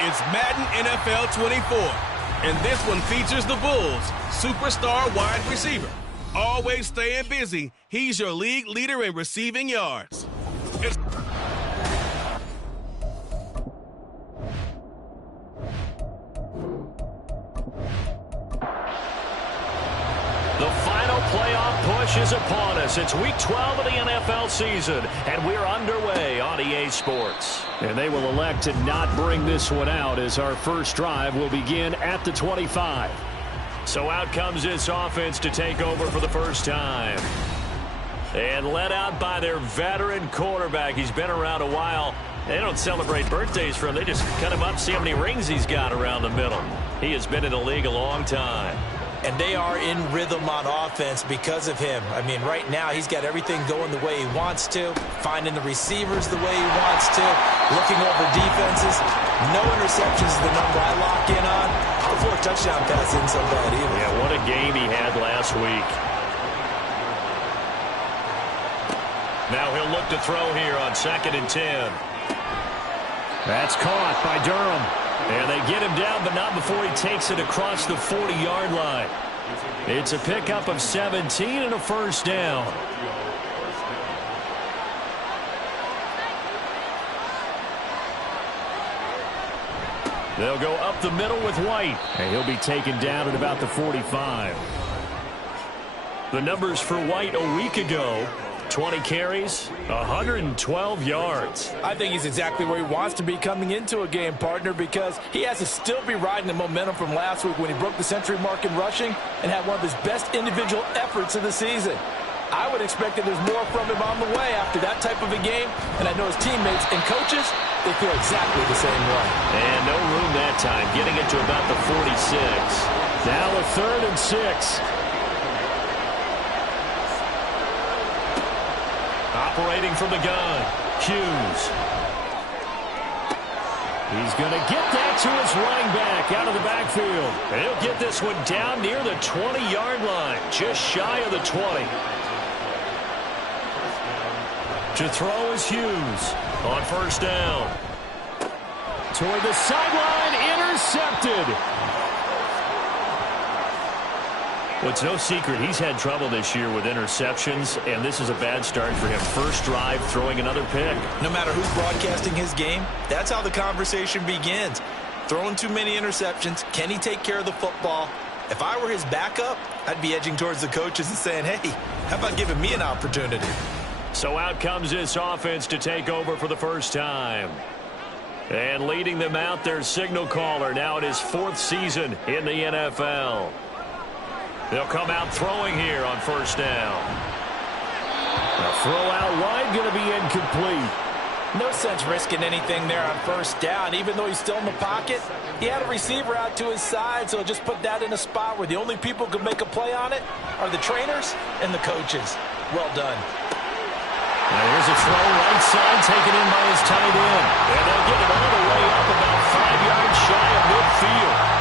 It's Madden NFL 24, and this one features the Bulls' superstar wide receiver. Always staying busy, he's your league leader in receiving yards. The final playoff push is upon us. It's week 12 of the NFL season, and we're underway on EA Sports. And they will elect to not bring this one out as our first drive will begin at the 25. So out comes this offense to take over for the first time. And led out by their veteran quarterback. He's been around a while. They don't celebrate birthdays for him. They just cut him up, see how many rings he's got around the middle. He has been in the league a long time. And they are in rhythm on offense because of him. I mean, right now, he's got everything going the way he wants to, finding the receivers the way he wants to, looking over defenses. No interceptions is the number I lock in on. Before a touchdown pass isn't so bad either. Yeah, what a game he had last week. Now he'll look to throw here on 2nd and 10. That's caught by Durham. And they get him down, but not before he takes it across the 40-yard line. It's a pickup of 17 and a first down. They'll go up the middle with White, and he'll be taken down at about the 45. The numbers for White a week ago: 20 carries, 112 yards. I think he's exactly where he wants to be coming into a game, partner, because he has to still be riding the momentum from last week when he broke the century mark in rushing and had one of his best individual efforts of the season. I would expect that there's more from him on the way after that type of a game, and I know his teammates and coaches, they feel exactly the same way. And no room that time, getting it to about the 46. Now a 3rd and 6. Operating from the gun, Hughes. He's going to get that to his running back out of the backfield. And he'll get this one down near the 20-yard line, just shy of the 20. To throw is Hughes on first down. Toward the sideline, intercepted. Well, it's no secret he's had trouble this year with interceptions, and this is a bad start for him. First drive, throwing another pick. No matter who's broadcasting his game, that's how the conversation begins. Throwing too many interceptions, can he take care of the football? If I were his backup, I'd be edging towards the coaches and saying, hey, how about giving me an opportunity? So out comes this offense to take over for the first time. And leading them out, their signal caller, now in his 4th season in the NFL. They'll come out throwing here on first down. A throw out wide, going to be incomplete. No sense risking anything there on first down. Even though he's still in the pocket, he had a receiver out to his side, so just put that in a spot where the only people who can make a play on it are the trainers and the coaches. Well done. Now here's a throw right side taken in by his tight end. And they'll get it all the way up about 5 yards shy of midfield.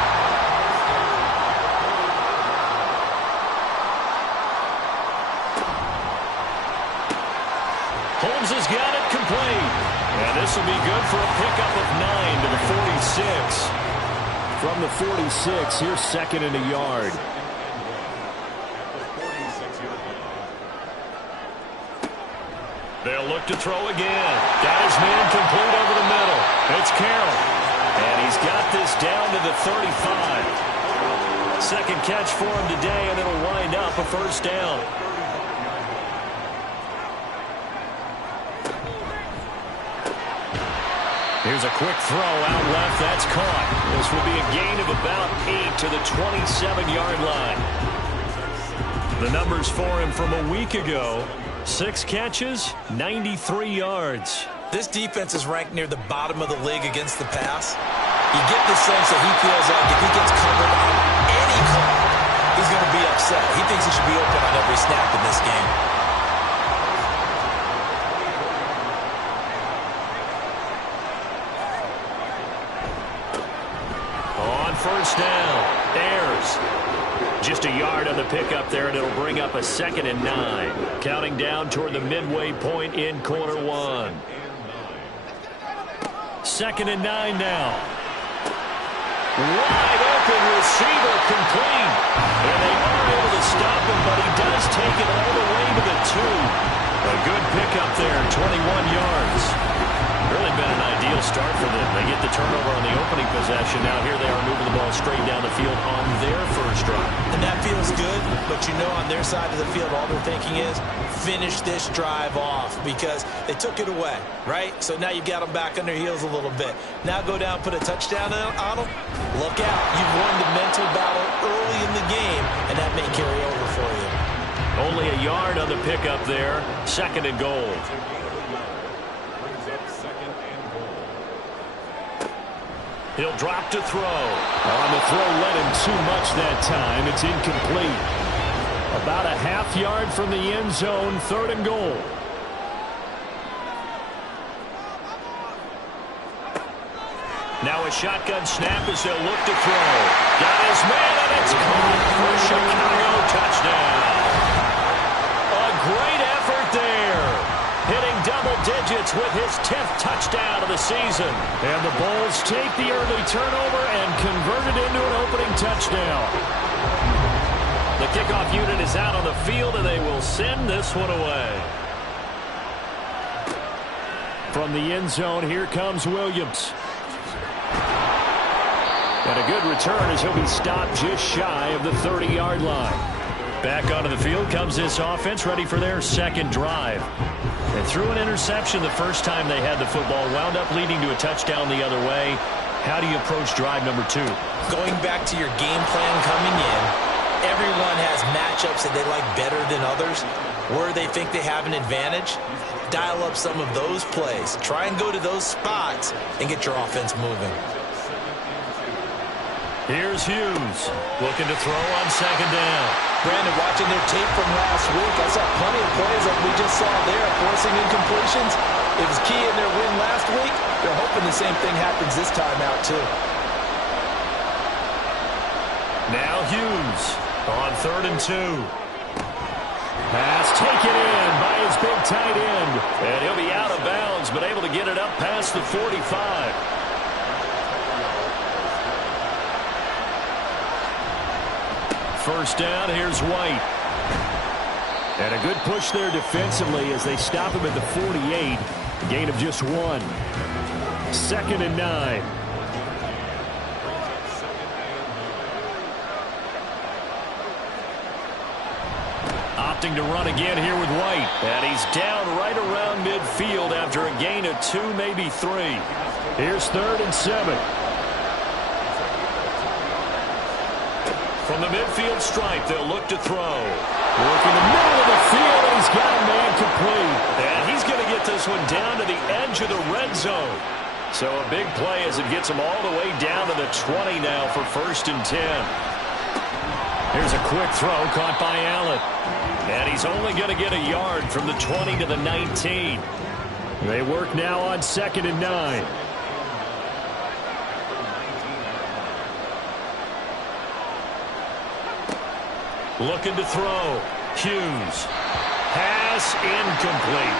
Holmes has got it complete. And this will be good for a pickup of 9 to the 46. From the 46, here's 2nd and a yard. They'll look to throw again. Got his man complete over the middle. It's Carroll. And he's got this down to the 35. Second catch for him today, and it'll wind up a first down. Here's a quick throw out left. That's caught. This will be a gain of about 8 to the 27-yard line. The numbers for him from a week ago: 6 catches, 93 yards. This defense is ranked near the bottom of the league against the pass. You get the sense that he feels like if he gets covered on any call, he's going to be upset. He thinks he should be open on every snap in this game. On first down, Ayers. Just a yard on the pickup there, and it'll bring up a 2nd and 9. Counting down toward the midway point in quarter one. 2nd and 9 now. Wide open receiver complete. And they are able to stop him, but he does take it all the way to the 2. A good pickup there, 21 yards. Really been an ideal start for them. They get the turnover on the opening possession. Now here they are moving the ball straight down the field on their first drive. And that feels good, but you know on their side of the field, all they're thinking is finish this drive off because they took it away, right? So now you've got them back on their heels a little bit. Now go down, put a touchdown on them. Look out. You've won the mental battle early in the game, and that may carry over for you. Only a yard on the pickup there. 2nd and goal. He'll drop to throw. On the throw, led him too much that time. It's incomplete. About a half yard from the end zone, 3rd and goal. Now a shotgun snap as they'll look to throw. Got his man, and it's caught for a Chicago touchdown. A great effort there. Hitting double digits with his 10th touchdown of the season. And the Bulls take the early turnover and convert it into an opening touchdown. The kickoff unit is out on the field, and they will send this one away. From the end zone, here comes Williams. And a good return as he'll be stopped just shy of the 30-yard line. Back onto the field comes this offense, ready for their 2nd drive. They threw an interception the first time they had the football, wound up leading to a touchdown the other way. How do you approach drive number 2? Going back to your game plan coming in, everyone has matchups that they like better than others. Where they think they have an advantage, dial up some of those plays. Try and go to those spots and get your offense moving. Here's Hughes looking to throw on 2nd down. Brandon, watching their tape from last week, I saw plenty of plays like we just saw there, forcing incompletions. It was key in their win last week. They're hoping the same thing happens this time out, too. Now Hughes on 3rd and 2. Pass taken in by his big tight end. And he'll be out of bounds, but able to get it up past the 45. First down, here's White. And a good push there defensively as they stop him at the 48. Gain of just 1. 2nd and 9. Opting to run again here with White. And he's down right around midfield after a gain of 2, maybe 3. Here's 3rd and 7. From the midfield stripe, they'll look to throw. Work in the middle of the field, and he's got a man complete. And he's going to get this one down to the edge of the red zone. So a big play as it gets him all the way down to the 20 now for 1st and 10. Here's a quick throw caught by Allen. And he's only going to get a yard from the 20 to the 19. They work now on 2nd and 9. Looking to throw. Hughes. Pass incomplete.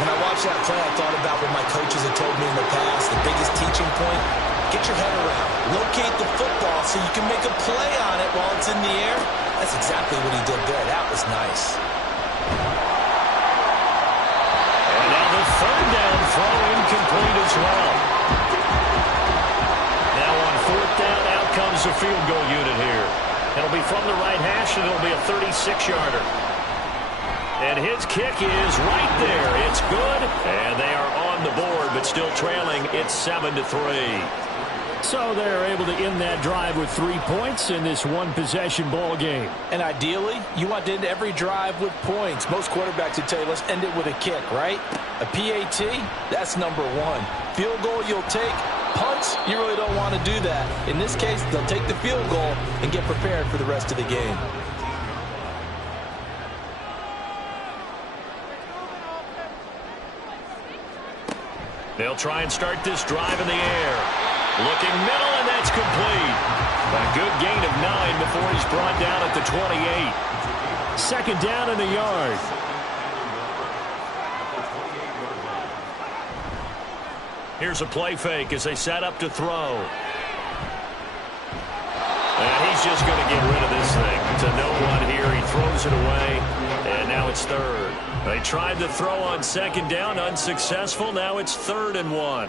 When I watched that play, I thought about what my coaches had told me in the past. The biggest teaching point, get your head around. Locate the football so you can make a play on it while it's in the air. That's exactly what he did there. That was nice. And now the 3rd down throw incomplete as well. Now on 4th down, out comes the field goal unit here. It'll be from the right hash, and it'll be a 36-yarder. And his kick is right there. It's good, and they are on the board, but still trailing. It's 7-3. So they're able to end that drive with 3 points in this one-possession ball game. And ideally, you want to end every drive with points. Most quarterbacks would tell you, let's end it with a kick, right? A PAT, that's number 1. Field goal you'll take. Punts, you really don't want to do that. In this case, they'll take the field goal and get prepared for the rest of the game. They'll try and start this drive in the air. Looking middle, and that's complete. A good gain of 9 before he's brought down 28. Second down and a yard. Here's a play fake as they set up to throw. And he's just going to get rid of this thing. To no one here. He throws it away. And now it's third. They tried to throw on second down. Unsuccessful. Now it's 3rd and 1.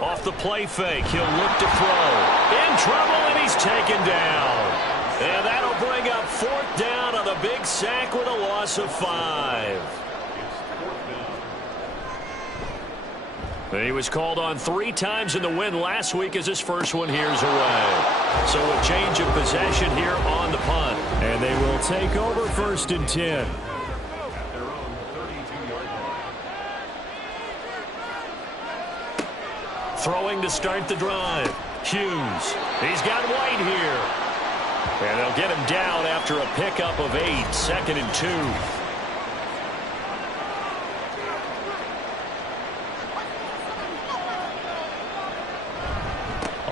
Off the play fake. He'll look to throw. In trouble, and he's taken down. And that'll bring up 4th down on the big sack with a loss of 5. He was called on 3 times in the win last week as his first one here's away. So a change of possession here on the punt. And they will take over 1st and 10. Throwing to start the drive. Hughes. He's got White here. And they'll get him down after a pickup of 8. 2nd and 2.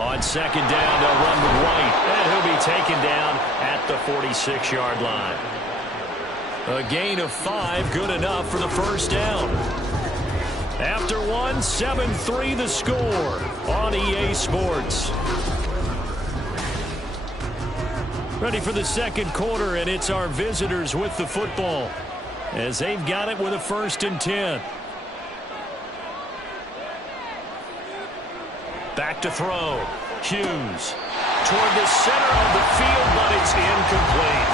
On second down, they'll run with White. And he'll be taken down at the 46-yard line. A gain of 5, good enough for the first down. After 1, 7-3 the score on EA Sports. Ready for the second quarter, and it's our visitors with the football as they've got it with a 1st and 10. Back to throw. Hughes toward the center of the field, but it's incomplete.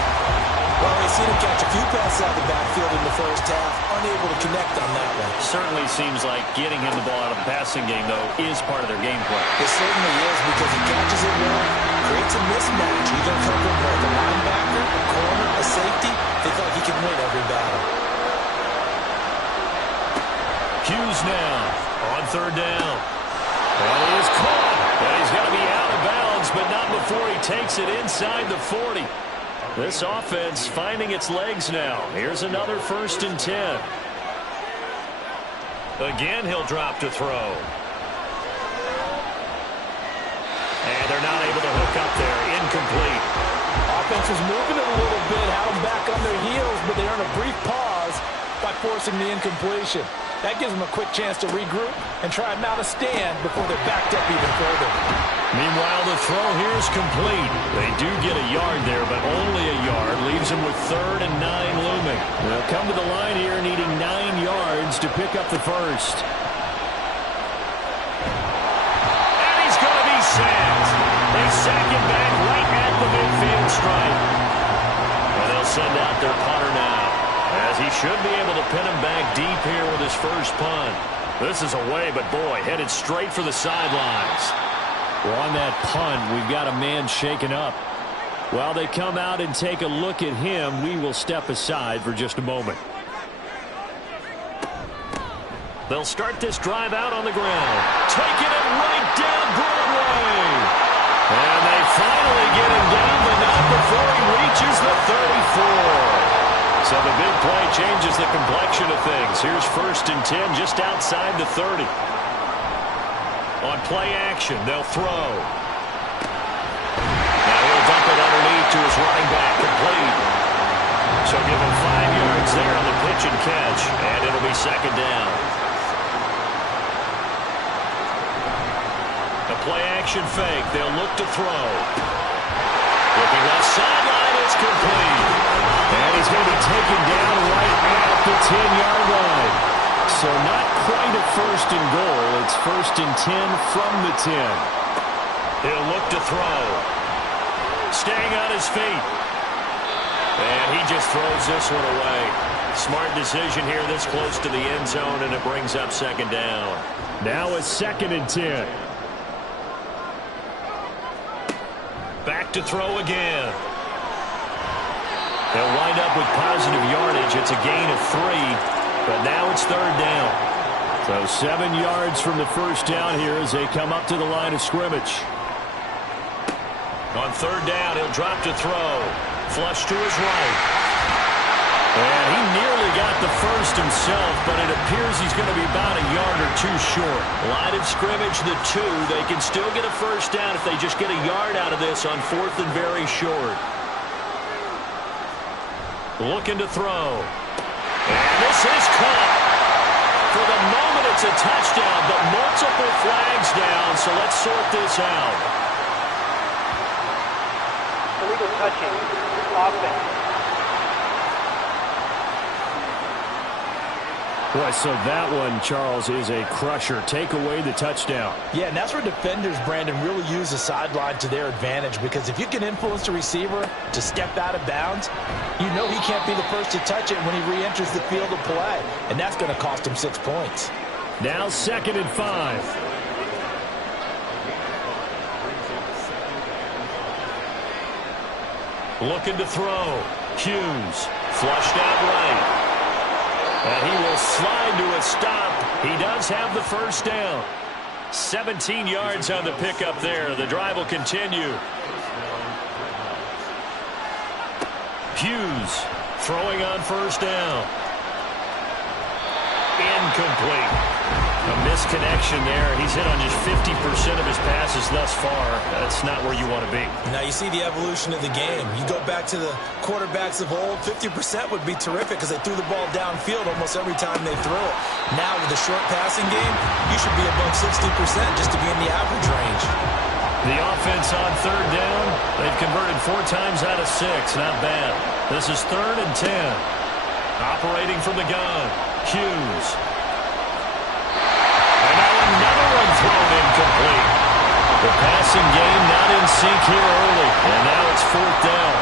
Well, we've seen him catch a few passes out of the backfield in the first half. Unable to connect on that one. Certainly seems like getting him the ball out of the passing game, though, is part of their game plan. It certainly is because he catches it well, creates a mismatch, either covering like a linebacker, a corner, a safety. They feel like he can win every battle. Hughes now on 3rd down. And he is caught. And he's got to be out of bounds, but not before he takes it inside the 40. This offense finding its legs now. Here's another 1st and 10. Again, he'll drop to throw. And they're not able to hook up there. Incomplete. Offense was moving it a little bit, had them back on their heels, but they earn a brief pause by forcing the incompletion. That gives them a quick chance to regroup and try and mount a stand before they're backed up even further. Meanwhile, the throw here is complete. They do get a yard there, but only a yard. Leaves them with 3rd and 9 looming. They'll come to the line here needing 9 yards to pick up the first. And he's going to be sacked. They sack him back right at the midfield stripe. And they'll send out their punter now, as he should be able to pin him back deep here with his first punt. This is away, but boy, headed straight for the sidelines. Well, on that punt, we've got a man shaken up. While they come out and take a look at him, we will step aside for just a moment. They'll start this drive out on the ground. Taking it right down Broadway. And they finally get him down, but not before he reaches the 34. So the big play changes the complexion of things. Here's 1st and 10 just outside the 30. On play action, they'll throw. Now he'll dump it underneath to his running back, complete. So give him 5 yards there on the pitch and catch, and it'll be 2nd down. A play action fake, they'll look to throw. Looking left sideline, it's complete. And he's going to be taken down right at the 10-yard line. So not quite a 1st and goal. It's 1st and 10 from the 10. He'll look to throw. Staying on his feet. And he just throws this one away. Smart decision here this close to the end zone, and it brings up 2nd down. Now a 2nd and 10. Back to throw again. They'll wind up with positive yardage. It's a gain of 3, but now it's 3rd down. So 7 yards from the first down here as they come up to the line of scrimmage. On 3rd down, he'll drop to throw. Flush to his right. And he nearly got the first himself, but it appears he's going to be about a yard or two short. Line of scrimmage, the 2. They can still get a first down if they just get a yard out of this on 4th and very short. Looking to throw. And this is caught. For the moment, it's a touchdown, but multiple flags down, so let's sort this out. Illegal touching. Offense. Boy, so that one, Charles, is a crusher. Take away the touchdown. Yeah, and that's where defenders, Brandon, really use the sideline to their advantage, because if you can influence the receiver to step out of bounds, you know he can't be the first to touch it when he re-enters the field of play, and that's going to cost him 6 points. Now 2nd and 5. Looking to throw. Hughes flushed out right. And he will slide to a stop. He does have the first down. 17 yards on the pickup there. The drive will continue. Hughes throwing on first down. Incomplete. A misconnection there. He's hit on just 50% of his passes thus far. That's not where you want to be. Now you see the evolution of the game. You go back to the quarterbacks of old, 50% would be terrific because they threw the ball downfield almost every time they threw it. Now with the short passing game, you should be above 60% just to be in the average range. The offense on 3rd down. They've converted 4 times out of 6. Not bad. This is 3rd and 10. Operating from the gun. Hughes. And now another one thrown incomplete. The passing game not in sync here early. And now it's 4th down.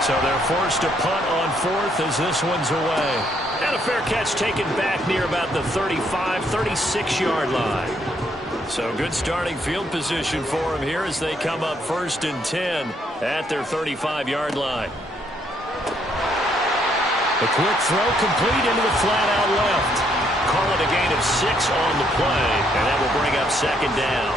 So they're forced to punt on 4th as this one's away. And a fair catch taken back near about the 35, 36-yard line. So good starting field position for them here as they come up 1st and 10 at their 35-yard line. A quick throw complete into the flat-out left. Call it a gain of 6 on the play, and that will bring up 2nd down.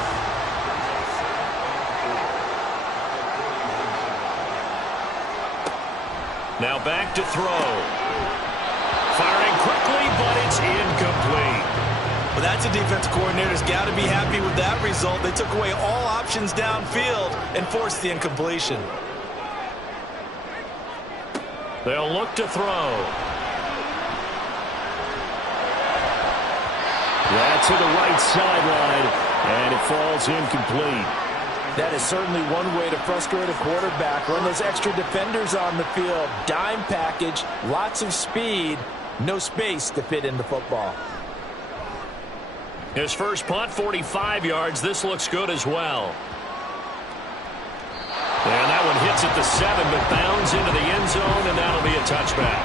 Now back to throw. Firing quickly, but it's incomplete. Well, that's a defensive coordinator's got to be happy with that result. They took away all options downfield and forced the incompletion. They'll look to throw. That's to the right sideline, and it falls incomplete. That is certainly one way to frustrate a quarterback. Run those extra defenders on the field. Dime package, lots of speed, no space to fit in the football. His first punt, 45 yards. This looks good as well. And that one hits at the 7, but bounds into the end zone, and that'll be a touchback.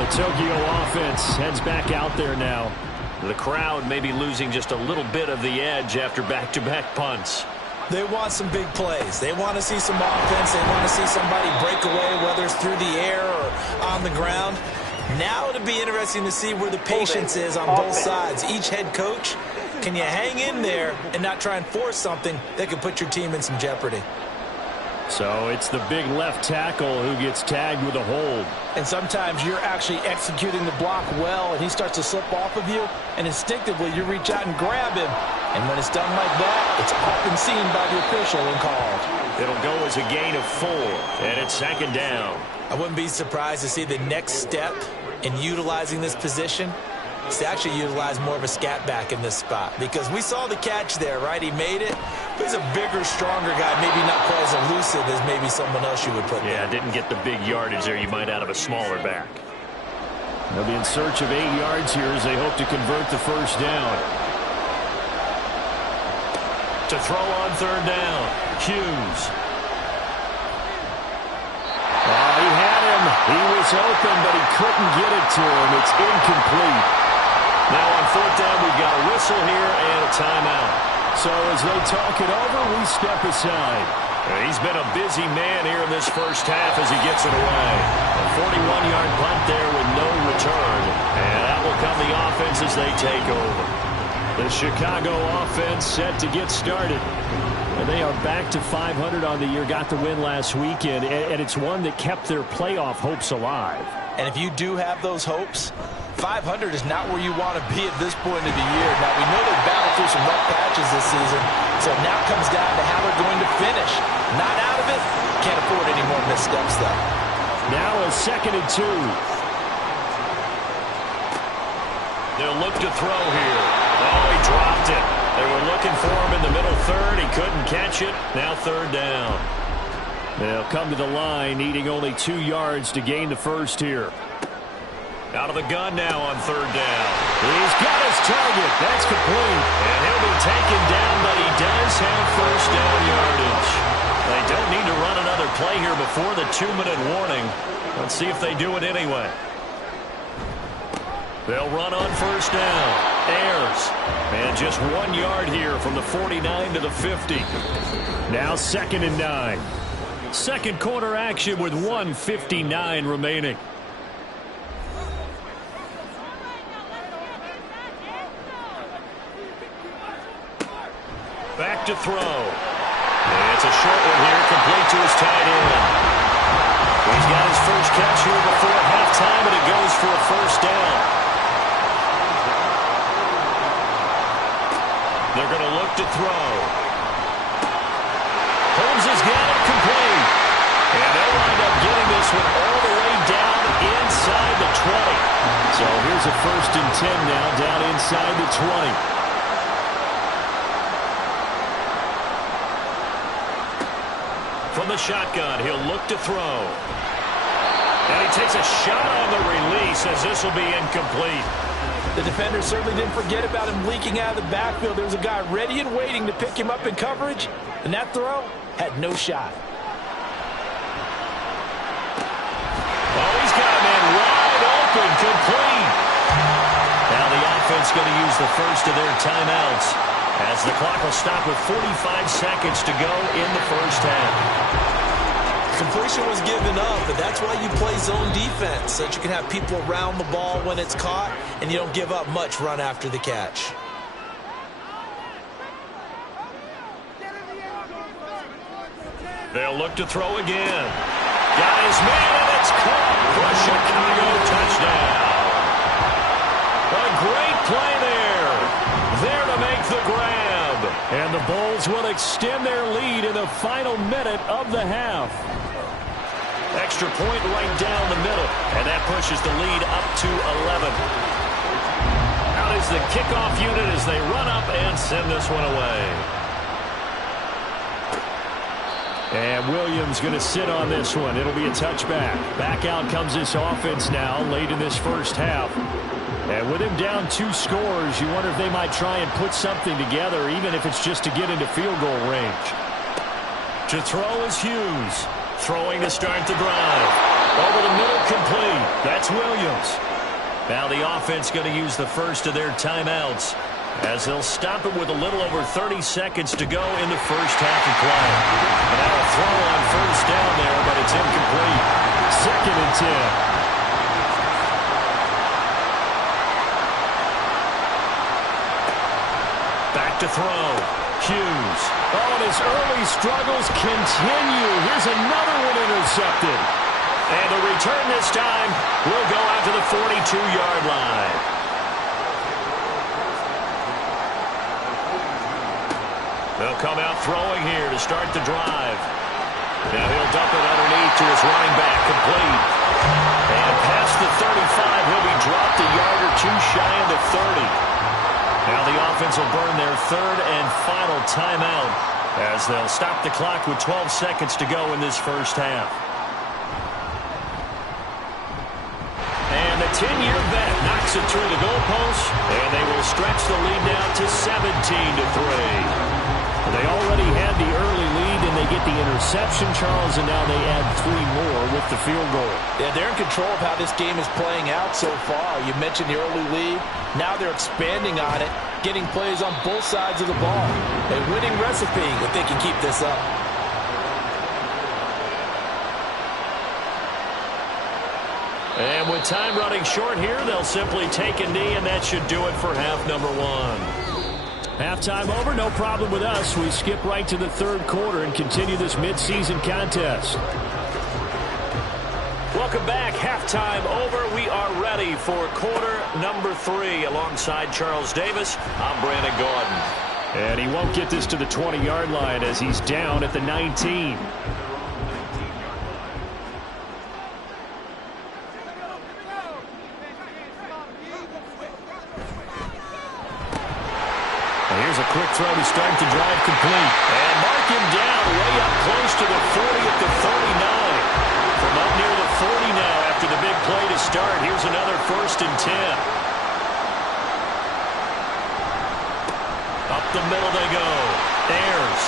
The Tokyo offense heads back out there now. The crowd may be losing just a little bit of the edge after back-to-back punts. They want some big plays. They want to see some offense. They want to see somebody break away, whether it's through the air or on the ground. Now it'll be interesting to see where the patience is on both sides. Each head coach, can you hang in there and not try and force something that could put your team in some jeopardy? So it's the big left tackle who gets tagged with a hold. And sometimes you're actually executing the block well, and he starts to slip off of you, and instinctively you reach out and grab him. And when it's done like that, it's often seen by the official and called. It'll go as a gain of 4, and it's 2nd down. I wouldn't be surprised to see the next step in utilizing this position is to actually utilize more of a scat back in this spot, because we saw the catch there, right? He made it. But he's a bigger, stronger guy, maybe not quite as elusive as maybe someone else you would put there. Yeah, didn't get the big yardage there you might out of a smaller back. They'll be in search of 8 yards here as they hope to convert the first down. To throw on 3rd down, Hughes. He had him. He was open, but he couldn't get it to him. It's incomplete. Now on 4th down, we've got a whistle here and a timeout. So as they talk it over, we step aside. He's been a busy man here in this first half as he gets it away. A 41-yard punt there with no return. And that will come the offense as they take over. The Chicago offense set to get started. And they are back to 500 on the year, got the win last weekend, and it's one that kept their playoff hopes alive. And if you do have those hopes, 500 is not where you want to be at this point of the year. Now, we know they've battled through some rough patches this season, so it now comes down to how they're going to finish. Not out of it, can't afford any more missteps, though. Now a 2nd and 2. They'll look to throw here. Oh, he dropped it. They were looking for him in the middle third. He couldn't catch it. Now 3rd down. They'll come to the line, needing only 2 yards to gain the first here. Out of the gun now on 3rd down. He's got his target. That's complete. And he'll be taken down, but he does have first down yardage. They don't need to run another play here before the 2-minute warning. Let's see if they do it anyway. They'll run on 1st down. Ayers. And just 1 yard here from the 49 to the 50. Now 2nd and 9. Second quarter action with 1:59 remaining. Back to throw. And it's a short one here, complete to his tight end. He's got his first catch here before halftime, and it goes for a 1st down. They're going to look to throw. Holmes has got it complete. And they'll wind up getting this one all the way down inside the 20. So here's a 1st and 10 now down inside the 20. From the shotgun, he'll look to throw. And he takes a shot on the release as this will be incomplete. The defender certainly didn't forget about him leaking out of the backfield. There was a guy ready and waiting to pick him up in coverage, and that throw had no shot. Oh, he's got a man wide open, complete. Now the offense going to use the first of their timeouts as the clock will stop with 45 seconds to go in the first half. Completion was given up, but that's why you play zone defense, so that you can have people around the ball when it's caught, and you don't give up much run after the catch. They'll look to throw again. Got his man, and it's caught for a Chicago touchdown. A great play there. There to make the grab. And the Bulls will extend their lead in the final minute of the half. Extra point right down the middle, and that pushes the lead up to 11. Out is the kickoff unit as they run up and send this one away. And Williams going to sit on this one. It'll be a touchback. Back out comes this offense now late in this first half. And with him down 2 scores, you wonder if they might try and put something together, even if it's just to get into field goal range. To throw is Hughes. Throwing to start the drive. Over the middle, complete. That's Williams. Now the offense going to use the first of their timeouts as they'll stop it with a little over 30 seconds to go in the first half of play. And now a throw on 1st down there, but it's incomplete. 2nd and 10. Back to throw. Hughes. Oh, and his early struggles continue. Here's another one intercepted. And the return this time will go out to the 42-yard line. They'll come out throwing here to start the drive. Now he'll dump it underneath to his running back, complete. And past the 35, he'll be dropped a yard or 2 shy of the 30. Now the offense will burn their 3rd and final timeout as they'll stop the clock with 12 seconds to go in this first half. And the 10-year vet knocks it through the goalpost, and they will stretch the lead now to 17-3. They already had the early lead, and they get the interception, Charles, and now they add 3 more with the field goal. Yeah, they're in control of how this game is playing out so far. You mentioned the early lead. Now they're expanding on it, getting plays on both sides of the ball. A winning recipe if they can keep this up. And with time running short here, they'll simply take a knee, and that should do it for half number 1. Halftime over, no problem with us. We skip right to the third quarter and continue this midseason contest. Welcome back. Halftime over. We are ready for quarter number 3. Alongside Charles Davis, I'm Brandon Gaudin. And he won't get this to the 20-yard line as he's down at the 19. Here's a quick throw to start the drive complete. And mark him down way up close to the 40 at the 39. From up near the 40 now after the big play to start. Here's another 1st and 10. Up the middle they go. Ayers.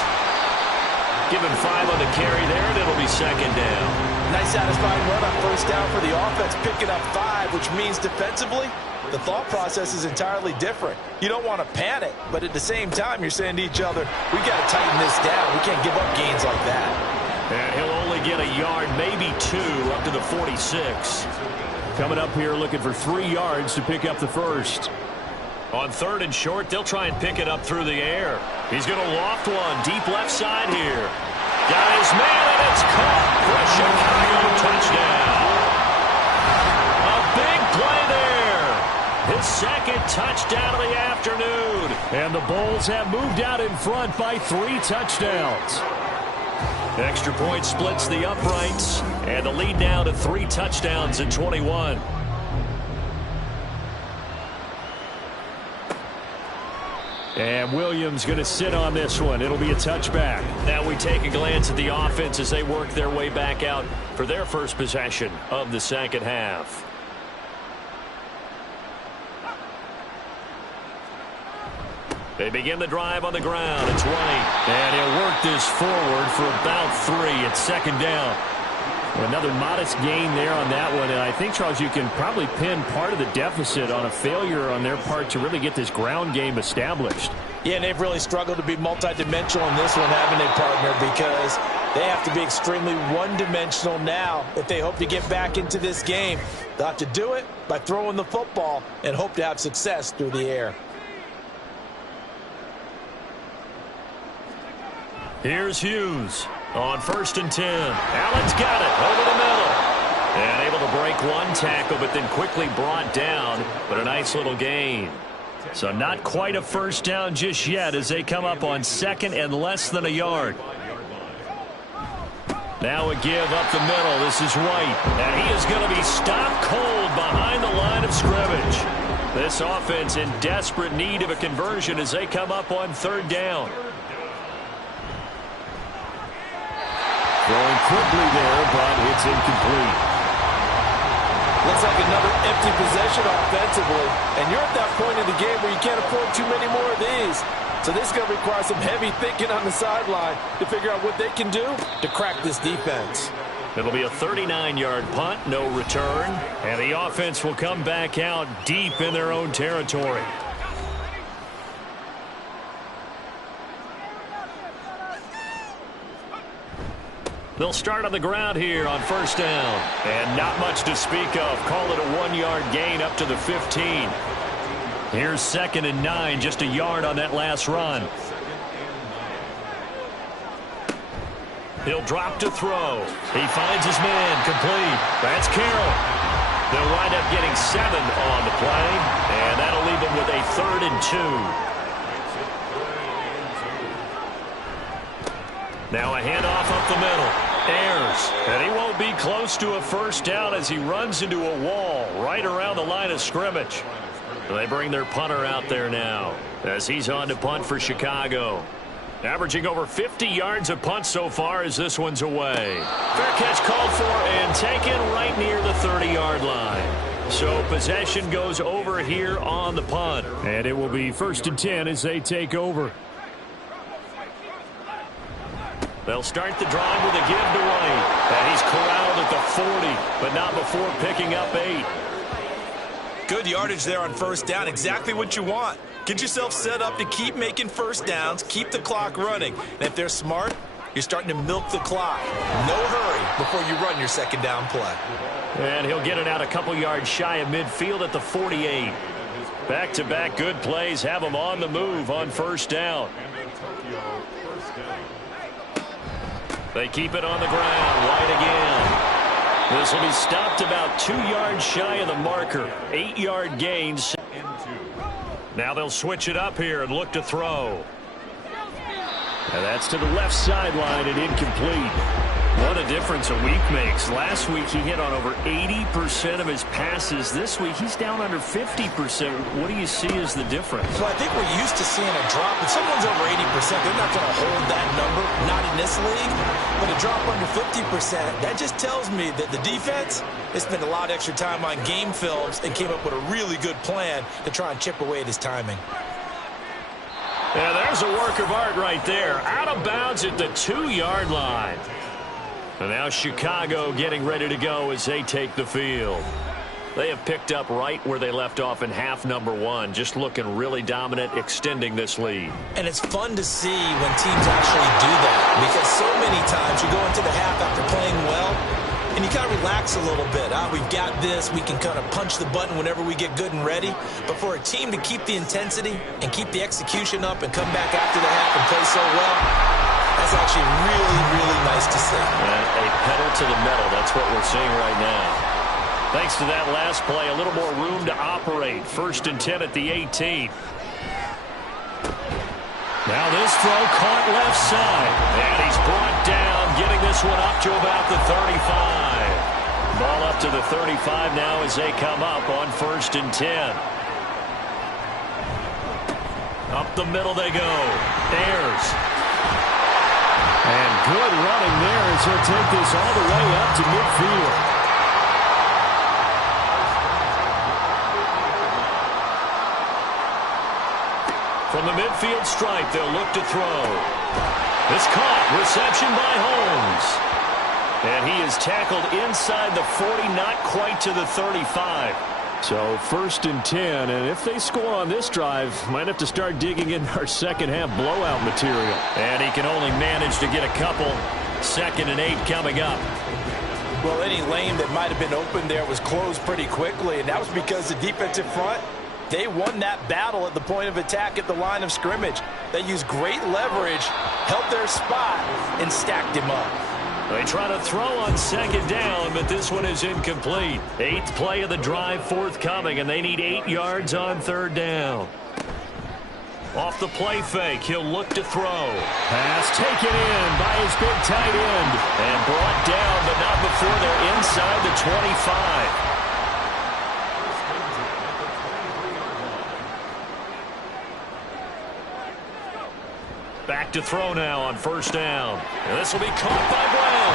Give him 5 on the carry there, and it'll be 2nd down. Nice satisfying run on 1st down for the offense, picking up 5, which means defensively, the thought process is entirely different. You don't want to panic, but at the same time, you're saying to each other, we got to tighten this down. We can't give up gains like that. And he'll only get a yard, maybe 2, up to the 46. Coming up here looking for 3 yards to pick up the first. On 3rd and short, they'll try and pick it up through the air. He's going to loft one deep left side here. Got his man, and it's caught for a Chicago touchdown. A big play there. His 2nd touchdown of the afternoon. And the Bulls have moved out in front by 3 touchdowns. Extra point splits the uprights, and the lead now to 3 touchdowns in 21. And Williams going to sit on this one. It'll be a touchback. Now we take a glance at the offense as they work their way back out for their first possession of the 2nd half. They begin the drive on the ground. It's White. And he'll work this forward for about 3. It's 2nd down. Another modest gain there on that one. And I think, Charles, you can probably pin part of the deficit on a failure on their part to really get this ground game established. Yeah, and they've really struggled to be multidimensional in this one, haven't they, partner? Because they have to be extremely one-dimensional now if they hope to get back into this game. They'll have to do it by throwing the football and hope to have success through the air. Here's Hughes on 1st and 10. Allen's got it over the middle. And able to break one tackle, but then quickly brought down. But a nice little gain. So not quite a 1st down just yet as they come up on 2nd and less than a yard. Now a give up the middle. This is White. And he is going to be stopped cold behind the line of scrimmage. This offense in desperate need of a conversion as they come up on 3rd down. Throwing quickly there, but it's incomplete. Looks like another empty possession offensively. And you're at that point in the game where you can't afford too many more of these. So this is going to require some heavy thinking on the sideline to figure out what they can do to crack this defense. It'll be a 39-yard punt, no return. And the offense will come back out deep in their own territory. They'll start on the ground here on 1st down. And not much to speak of. Call it a 1-yard gain up to the 15. Here's 2nd and 9, just a yard on that last run. He'll drop to throw. He finds his man, complete. That's Carroll. They'll wind up getting 7 on the play. And that'll leave them with a 3rd and 2. Now a handoff up the middle. Ayers. And he won't be close to a 1st down as he runs into a wall right around the line of scrimmage. They bring their punter out there now as he's on to punt for Chicago. Averaging over 50 yards of punt so far as this one's away. Fair catch called for and taken right near the 30-yard line. So possession goes over here on the punt. And it will be 1st and 10 as they take over. They'll start the drive with a give to White. And he's corralled at the 40, but not before picking up 8. Good yardage there on 1st down. Exactly what you want. Get yourself set up to keep making 1st downs, keep the clock running. And if they're smart, you're starting to milk the clock. No hurry before you run your 2nd down play. And he'll get it out a couple yards shy of midfield at the 48. Back-to-back good plays have them on the move on first down. They keep it on the ground. White again. This will be stopped about 2 yards shy of the marker. 8-yard gains. Now they'll switch it up here and look to throw. And that's to the left sideline and incomplete. What a difference a week makes. Last week he hit on over 80% of his passes. This week he's down under 50%. What do you see as the difference? So I think we're used to seeing a drop. If someone's over 80%, they're not going to hold that number, not in this league. But a drop under 50%, that just tells me that the defense, they spent a lot of extra time on game films and came up with a really good plan to try and chip away at his timing. Yeah, there's a work of art right there. Out of bounds at the 2-yard line. And now Chicago getting ready to go as they take the field. They have picked up right where they left off in half number 1. Just looking really dominant, extending this lead. And it's fun to see when teams actually do that. Because so many times you go into the half after playing well, and you kind of relax a little bit. We've got this. We can kind of punch the button whenever we get good and ready. But for a team to keep the intensity and keep the execution up and come back after the half and play so well, that's actually really, really nice to see. A pedal to the metal. That's what we're seeing right now. Thanks to that last play, a little more room to operate. 1st and 10 at the 18. Now this throw caught left side. And he's brought down, getting this one up to about the 35. Ball up to the 35 now as they come up on 1st and 10. Up the middle they go. Ayers. And good running there as he'll take this all the way up to midfield. From the midfield stripe, they'll look to throw. It's caught. Reception by Holmes. And he is tackled inside the 40, not quite to the 35. So 1st and 10, and if they score on this drive, might have to start digging in our second half blowout material. And he can only manage to get a couple. 2nd and 8 coming up. Well, any lane that might have been open there was closed pretty quickly, and that was because the defensive front, they won that battle at the point of attack at the line of scrimmage. They used great leverage, held their spot, and stacked him up. They try to throw on 2nd down, but this one is incomplete. 8th play of the drive forthcoming, and they need 8 yards on 3rd down. Off the play fake, he'll look to throw. Pass taken in by his big tight end. And brought down, but not before they're inside the 25. Back to throw now on 1st down. And this will be caught by Brown.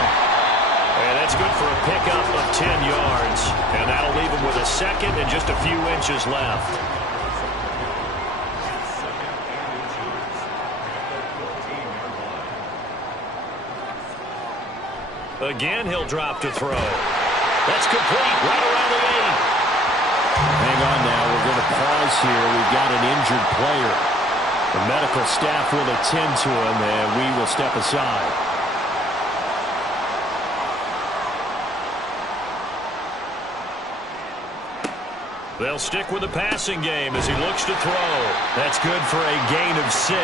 And that's good for a pickup of 10 yards. And that'll leave him with a 2nd and just a few inches left. Again, he'll drop to throw. That's complete right around the 8. Hang on now. We're going to pause here. We've got an injured player. The medical staff will attend to him, and we will step aside. They'll stick with the passing game as he looks to throw. That's good for a gain of 6,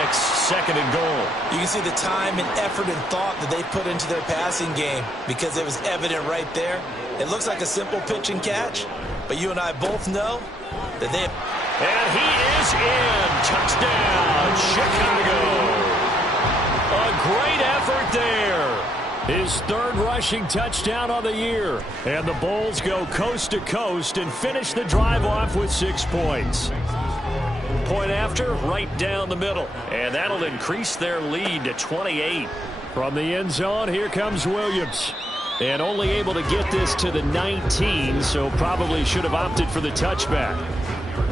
2nd and goal. You can see the time and effort and thought that they put into their passing game because it was evident right there. It looks like a simple pitch and catch, but you and I both know that they have... And he is in. Touchdown, Chicago. A great effort there. His 3rd rushing touchdown of the year. And the Bulls go coast to coast and finish the drive off with 6 points. Point after, right down the middle. And that'll increase their lead to 28. From the end zone, here comes Williams. And only able to get this to the 19, so probably should have opted for the touchback.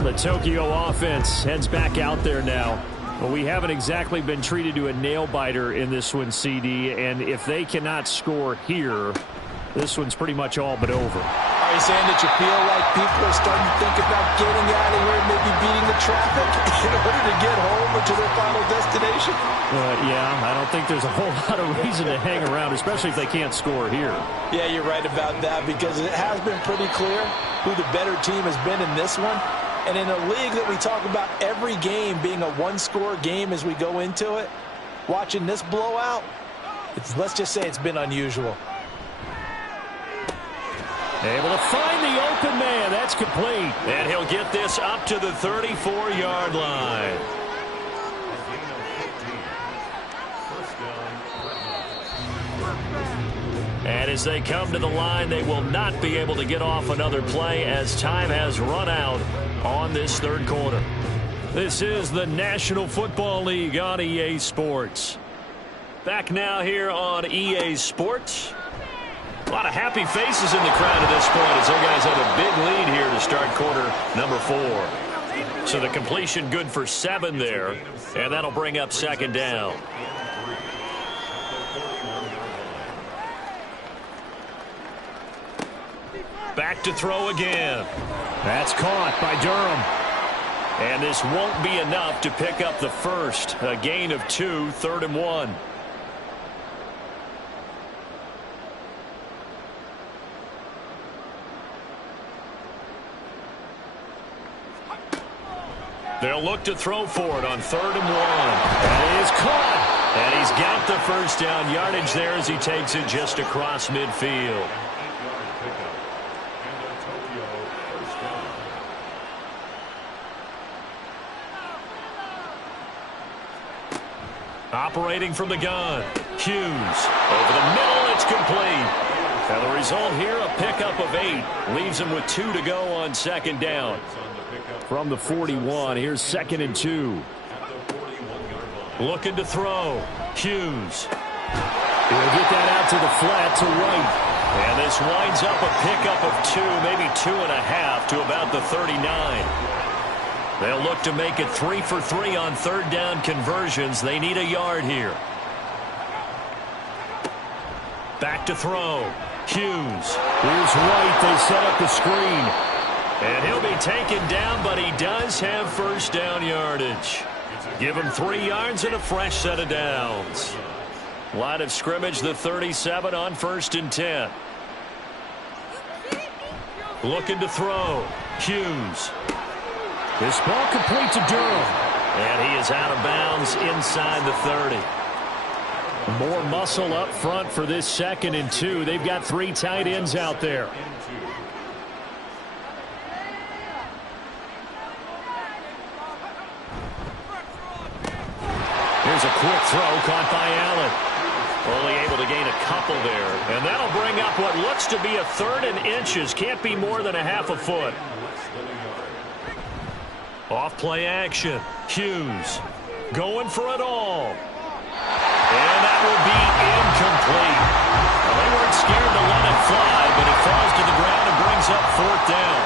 The Tokyo offense heads back out there now. Well, we haven't exactly been treated to a nail-biter in this one, CD, and if they cannot score here, this one's pretty much all but over. Are you saying that you feel like people are starting to think about getting out of here and maybe beating the traffic in order to get home or to their final destination? Yeah, I don't think there's a whole lot of reason to hang around, especially if they can't score here. Yeah, you're right about that because it has been pretty clear who the better team has been in this one. And in a league that we talk about every game being a one-score game as we go into it, watching this blowout, let's just say it's been unusual. Able to find the open man. That's complete. And he'll get this up to the 34-yard line. And as they come to the line, they will not be able to get off another play as time has run out on this third quarter. This is the National Football League on EA Sports. Back now here on EA Sports. A lot of happy faces in the crowd at this point as their guys have a big lead here to start quarter number 4. So the completion good for 7 there, and that'll bring up second down. Back to throw again. That's caught by Durham. And this won't be enough to pick up the first. A gain of 2, 3rd and 1. They'll look to throw for it on 3rd and 1. And it is caught. And he's got the first down yardage there as he takes it just across midfield. Operating from the gun. Hughes. Over the middle, it's complete. And the result here, a pickup of 8. Leaves him with 2 to go on second down. From the 41, here's 2nd and 2. Looking to throw. Hughes. He'll get that out to the flat to right. And this winds up a pickup of 2, maybe 2.5 to about the 39. They'll look to make it 3 for 3 on third down conversions. They need a yard here. Back to throw. Hughes. Here's White. They set up the screen. And he'll be taken down, but he does have first down yardage. Give him 3 yards and a fresh set of downs. Line of scrimmage, the 37 on 1st and 10. Looking to throw. Hughes. This ball complete to Durham. And he is out of bounds inside the 30. More muscle up front for this 2nd and 2. They've got 3 tight ends out there. Here's a quick throw caught by Allen. Only able to gain a couple there. And that'll bring up what looks to be a 3rd and inches. Can't be more than a half a foot. Off play action. Hughes going for it all. And that will be incomplete. Well, they weren't scared to let it fly, but it falls to the ground and brings up 4th down.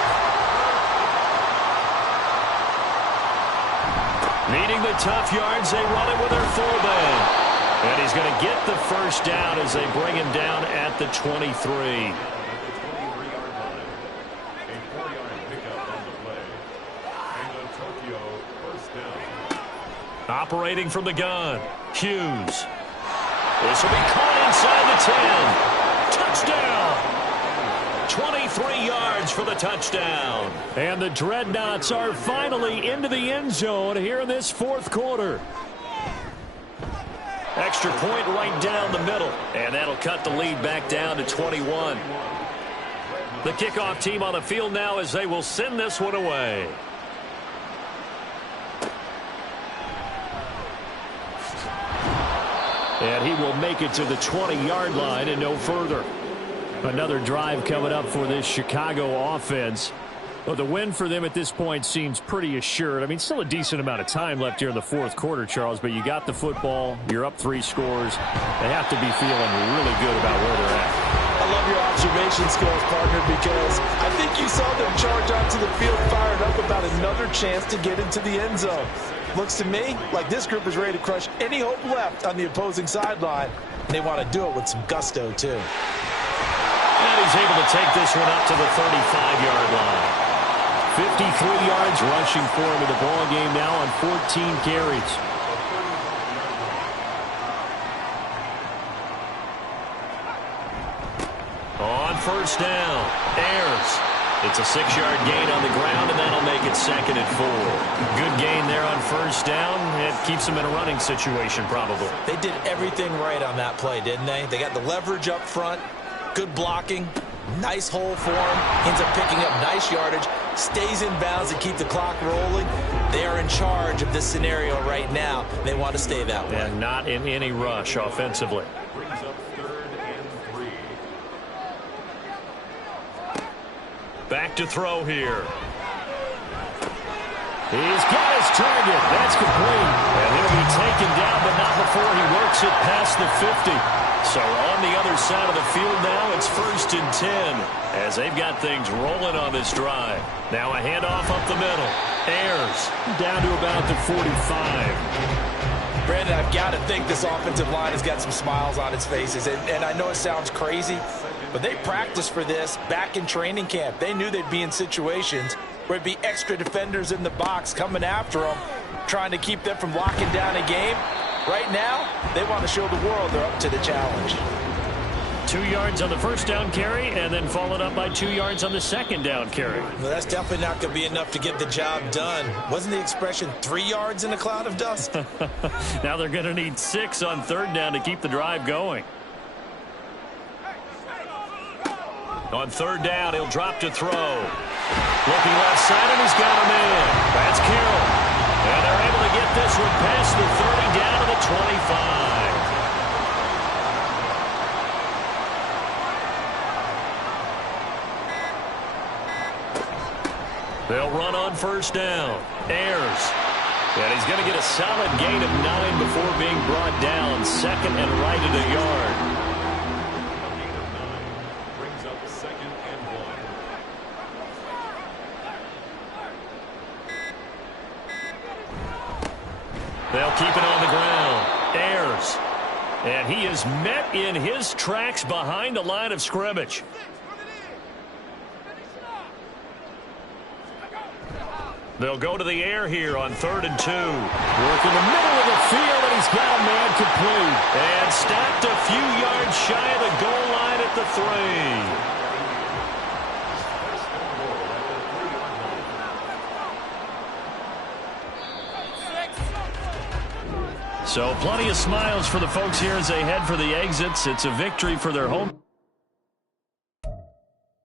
Needing the tough yards, they run it with their fullback. And he's going to get the first down as they bring him down at the 23. Operating from the gun. Hughes. This will be caught inside the 10. Touchdown. 23 yards for the touchdown. And the Dreadnoughts are finally into the end zone here in this 4th quarter. Extra point right down the middle. And that'll cut the lead back down to 21. The kickoff team on the field now as they will send this one away. And he will make it to the 20-yard line and no further. Another drive coming up for this Chicago offense. Well, the win for them at this point seems pretty assured. I mean, still a decent amount of time left here in the 4th quarter, Charles, but you got the football. You're up 3 scores. They have to be feeling really good about where they're at. I love your observation skills, partner, because I think you saw them charge onto the field fired up about another chance to get into the end zone. Looks to me like this group is ready to crush any hope left on the opposing sideline. And they want to do it with some gusto, too. And he's able to take this one up to the 35-yard line. 53 yards rushing for him in the ball game now on 14 carries. On 1st down, Ayers. It's a 6-yard gain on the ground, and that'll make it 2nd and 4. Good gain there on first down. It keeps them in a running situation, probably. They did everything right on that play, didn't they? They got the leverage up front, good blocking, nice hole for him. Ends up picking up nice yardage, stays in bounds and keep the clock rolling. They are in charge of this scenario right now. They want to stay that way. And not in any rush offensively. Back to throw here. He's got his target. That's complete. And he'll be taken down, but not before he works it past the 50. So on the other side of the field now, it's 1st and 10 as they've got things rolling on this drive. Now a handoff up the middle. Ayers down to about the 45. Brandon, I've got to think this offensive line has got some smiles on its faces. And I know it sounds crazy, but they practiced for this back in training camp. They knew they'd be in situations where it'd be extra defenders in the box coming after them, trying to keep them from locking down a game. Right now, they want to show the world they're up to the challenge. 2 yards on the first down carry, and then followed up by 2 yards on the second down carry. Well, that's definitely not going to be enough to get the job done. Wasn't the expression 3 yards in a cloud of dust? Now they're going to need 6 on third down to keep the drive going. On third down, he'll drop to throw. Looking left side, and he's got him in. That's Carroll. And they're able to get this one past the 30 down to the 25. They'll run on first down. Ayers. And he's going to get a solid gain of 9 before being brought down. 2nd and right at a yard. They'll keep it on the ground. Ayers. And he is met in his tracks behind the line of scrimmage. They'll go to the air here on 3rd and 2. Work in the middle of the field, and he's got a man complete. And stopped a few yards shy of the goal line at the 3. So plenty of smiles for the folks here as they head for the exits. It's a victory for their home.